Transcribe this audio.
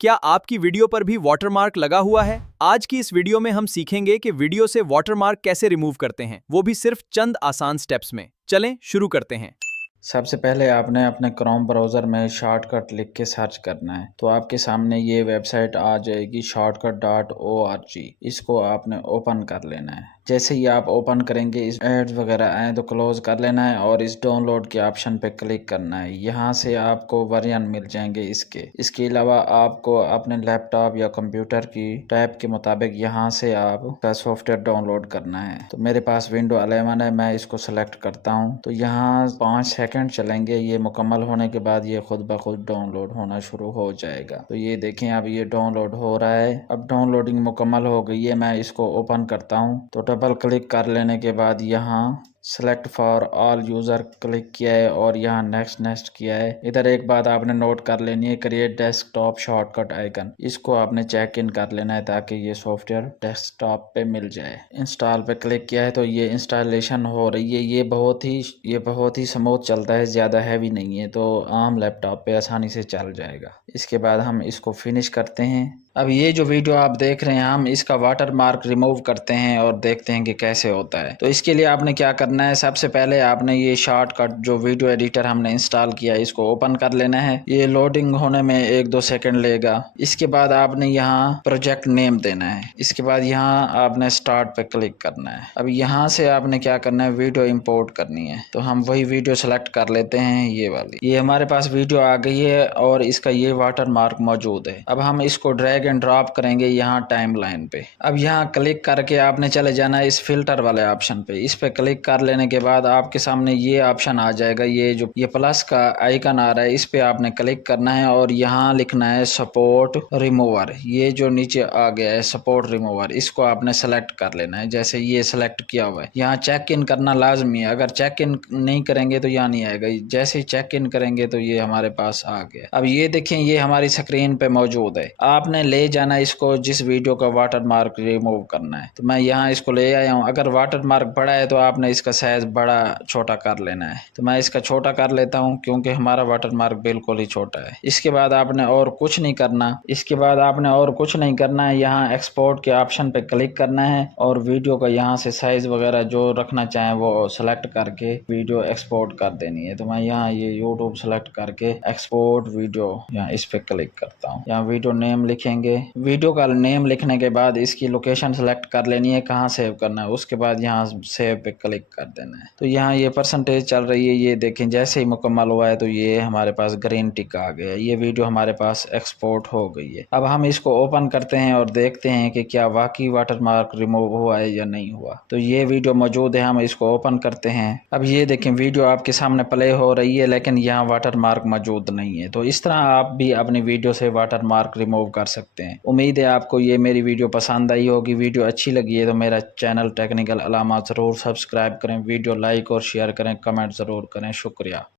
क्या आपकी वीडियो पर भी वाटरमार्क लगा हुआ है? आज की इस वीडियो में हम सीखेंगे कि वीडियो से वाटरमार्क कैसे रिमूव करते हैं, वो भी सिर्फ चंद आसान स्टेप्स में। चलें शुरू करते हैं। सबसे पहले आपने अपने क्रोम ब्राउज़र में शॉर्टकट लिख के सर्च करना है, तो आपके सामने ये वेबसाइट आ जाएगी shortcut.org। इसको आपने ओपन कर लेना है। जैसे ही आप ओपन करेंगे, इस एड्स वगैरह आए तो क्लोज कर लेना है और इस डाउनलोड के ऑप्शन पे क्लिक करना है। यहाँ से आपको वर्जन मिल जाएंगे इसके अलावा आपको अपने लैपटॉप या कंप्यूटर की टाइप के मुताबिक यहाँ से आपका सॉफ्टवेयर डाउनलोड करना है। तो मेरे पास विंडो 11 है, मैं इसको सेलेक्ट करता हूँ। तो यहाँ 5 सेकंड चलेंगे, ये मुकम्मल होने के बाद ये खुद ब खुद डाउनलोड होना शुरू हो जाएगा। तो ये देखें, अब ये डाउनलोड हो रहा है। अब डाउनलोडिंग मुकम्मल हो गई है, मैं इसको ओपन करता हूँ। तो डबल क्लिक कर लेने के बाद यहाँ select for all user click किया है और यहाँ नेक्स्ट नेक्स्ट किया है। इधर एक बात आपने नोट कर लेनी है, क्रिएट डेस्कटॉप शॉर्टकट आइकन, इसको आपने चेक इन कर लेना है ताकि ये सॉफ्टवेयर डेस्कटॉप पे मिल जाए। इंस्टॉल पे क्लिक किया है तो ये इंस्टॉलेशन हो रही है। ये बहुत ही स्मूथ चलता है, ज़्यादा हैवी नहीं है, तो आम लैपटॉप पे आसानी से चल जाएगा। इसके बाद हम इसको फिनिश करते हैं। अब ये जो वीडियो आप देख रहे हैं, हम इसका वाटर मार्क रिमूव करते हैं और देखते हैं कि कैसे होता है। तो इसके लिए आपने क्या करना है, सबसे पहले आपने ये शॉर्टकट जो वीडियो एडिटर हमने इंस्टॉल किया है इसको ओपन कर लेना है। ये लोडिंग होने में 1-2 सेकंड लेगा। इसके बाद आपने यहाँ प्रोजेक्ट नेम देना है। इसके बाद यहाँ आपने स्टार्ट पे क्लिक करना है। अब यहाँ से आपने क्या करना है, वीडियो इम्पोर्ट करनी है। तो हम वही वीडियो सेलेक्ट कर लेते हैं, ये वाली। ये हमारे पास वीडियो आ गई है और इसका ये वाटर मार्क मौजूद है। अब हम इसको ड्रैग एंड ड्रॉप करेंगे यहाँ टाइम लाइन पे। अब यहाँ क्लिक करके आपने चले जाना है इस फिल्टर वाले ऑप्शन पे। इस पे क्लिक कर लेने के बाद आपके सामने ये ऑप्शन आ जाएगा, ये प्लस का आइकन आ रहा है, इस पे आपने क्लिक करना है और यहाँ लिखना है सपोर्ट रिमूवर। ये जो नीचे आ गया है सपोर्ट रिमूवर, इसको आपने सेलेक्ट कर लेना है। जैसे ये सेलेक्ट किया हुआ है, यहाँ चेक इन करना लाजमी है। अगर चेक इन नहीं करेंगे तो यहाँ नहीं आएगा, जैसे ही चेक इन करेंगे तो ये हमारे पास आ गया। अब ये देखें, ये हमारी स्क्रीन पे मौजूद है। आपने ले जाना इसको जिस वीडियो का वाटर मार्क रिमूव करना है। तो मैं यहाँ इसको ले आया हूँ। अगर वाटर मार्क बड़ा है तो आपने इसका साइज बड़ा छोटा कर लेना है। तो मैं इसका छोटा कर लेता हूँ क्योंकि हमारा वाटर मार्क बिल्कुल ही छोटा है। इसके बाद आपने और कुछ नहीं करना है। यहाँ एक्सपोर्ट के ऑप्शन पे क्लिक करना है और वीडियो का यहाँ से साइज वगैरह जो रखना चाहें वो सेलेक्ट करके वीडियो एक्सपोर्ट कर देनी है। तो मैं यहाँ ये यूट्यूब सेलेक्ट करके एक्सपोर्ट वीडियो, यहाँ इस पे क्लिक करता हूँ। यहाँ वीडियो नेम लिखेंगे। वीडियो का नेम लिखने के बाद इसकी लोकेशन सेलेक्ट कर लेनी है, कहाँ सेव करना है। उसके बाद यहाँ सेव पे क्लिक कर देना है। तो यहाँ ये परसेंटेज चल रही है, ये देखें। जैसे ही मुकम्मल हुआ है तो ये हमारे पास ग्रीन टिक आ गया। ये वीडियो हमारे पास एक्सपोर्ट हो गई है। अब हम इसको ओपन करते हैं और देखते हैं कि क्या वाकई वाटर मार्क रिमूव हुआ है या नहीं हुआ। तो ये वीडियो मौजूद है, हम इसको ओपन करते हैं। अब ये देखें, वीडियो आपके सामने प्ले हो रही है लेकिन यहाँ वाटर मार्क मौजूद नहीं है। तो इस तरह आप भी अपनी वीडियो से वाटर मार्क रिमूव कर सकते हैं। उम्मीद है आपको ये मेरी वीडियो पसंद आई होगी। वीडियो अच्छी लगी है तो मेरा चैनल टेक्निकल अलामा ज़रूर सब्सक्राइब करें, वीडियो लाइक और शेयर करें, कमेंट ज़रूर करें। शुक्रिया।